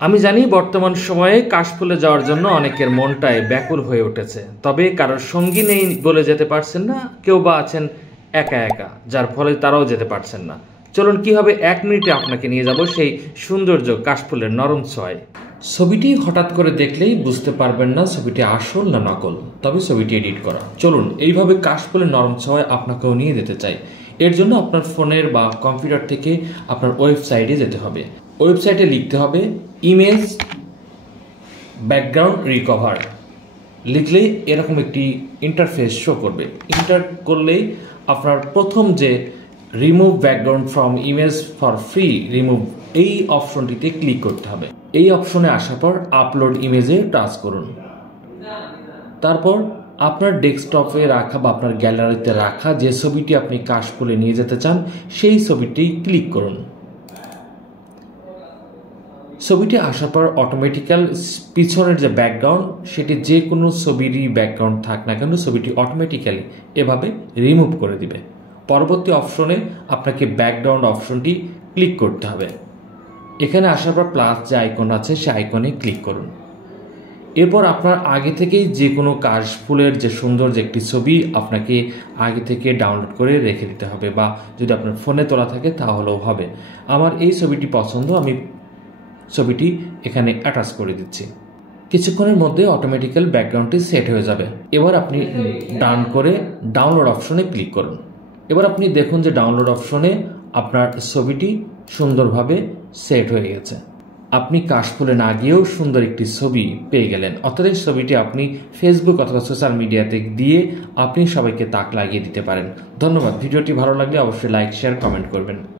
আমি জানি বর্তমান সময়ে কাশফুলে যাওয়ার জন্য অনেকের মনটাই ব্যাকুল হয়ে উঠেছে, তবে কারোর সঙ্গী নেই বলে যেতে পারছেন না, কেউ বা আছেন একা একা, যার ফলে তারাও যেতে পারছেন না। চলুন কীভাবে 1 মিনিটে আপনাকে নিয়ে যাব সেই সৌন্দর্য কাশফুলের নরম ছোঁয়ায়। ছবিটি হঠাৎ করে দেখলেই বুঝতে পারবেন না ছবিটি আসল না নকল, তবে ছবিটি এডিট করা। চলুন এইভাবে কাশফুলের নরম ছোঁয়ায় আপনাকেও নিয়ে যেতে চাই। এর জন্য আপনার ফোনের বা কম্পিউটার থেকে আপনার ওয়েবসাইটে যেতে হবে। ওয়েবসাইটে লিখতে হবে ইমেজ ব্যাকগ্রাউন্ড রিকভার। লিখলেই এরকম একটি ইন্টারফেস শো করবে। ইন্টার করলেই আপনার প্রথম যে remove background from image for free remove, এই অপশনটিতে ক্লিক করতে হবে। এই অপশনে আসার পর আপলোড ইমেজে টাচ করুন। তারপর আপনার ডেস্কটপে রাখা বা আপনার গ্যালারিতে রাখা যে ছবিটি আপনি কাশফুলে নিয়ে যেতে চান সেই ছবিটি ক্লিক করুন। ছবিটি আসার পর অটোমেটিক্যাল পিছনের যে ব্যাকগ্রাউন্ড সেটি যে কোনো ছবিরই ব্যাকগ্রাউন্ড থাক না কেন ছবিটি অটোমেটিক্যালি এভাবে রিমুভ করে দিবে। পরবর্তী অপশনে আপনাকে ব্যাকগ্রাউন্ড অপশনটি ক্লিক করতে হবে। এখানে আসার পর প্লাস যে আইকন আছে সেই আইকনে ক্লিক করুন। এরপর আপনার আগে থেকেই যে কোনো কাশফুলের যে সুন্দর যে একটি ছবি আপনাকে আগে থেকে ডাউনলোড করে রেখে দিতে হবে, বা যদি আপনার ফোনে তোলা থাকে তাহলেও হবে। আমার এই ছবিটি পছন্দ, আমি ছবিটি এখানে অ্যাটাচ করে দিচ্ছি। কিছুক্ষণের মধ্যে অটোমেটিক্যাল ব্যাকগ্রাউন্ডটি সেট হয়ে যাবে। এবার আপনি ডান করে ডাউনলোড অপশনে ক্লিক করুন। এবার আপনি দেখুন যে ডাউনলোড অপশনে আপনার ছবিটি সুন্দরভাবে সেট হয়ে গেছে। আপনি কাশফুলে না গিয়েও সুন্দর একটি ছবি পেয়ে গেলেন। অর্থাৎ এই ছবিটি আপনি ফেসবুক অথবা সোশ্যাল মিডিয়াতে দিয়ে আপনি সবাইকে তাক লাগিয়ে দিতে পারেন। ধন্যবাদ। ভিডিওটি ভালো লাগলে অবশ্যই লাইক, শেয়ার, কমেন্ট করবেন।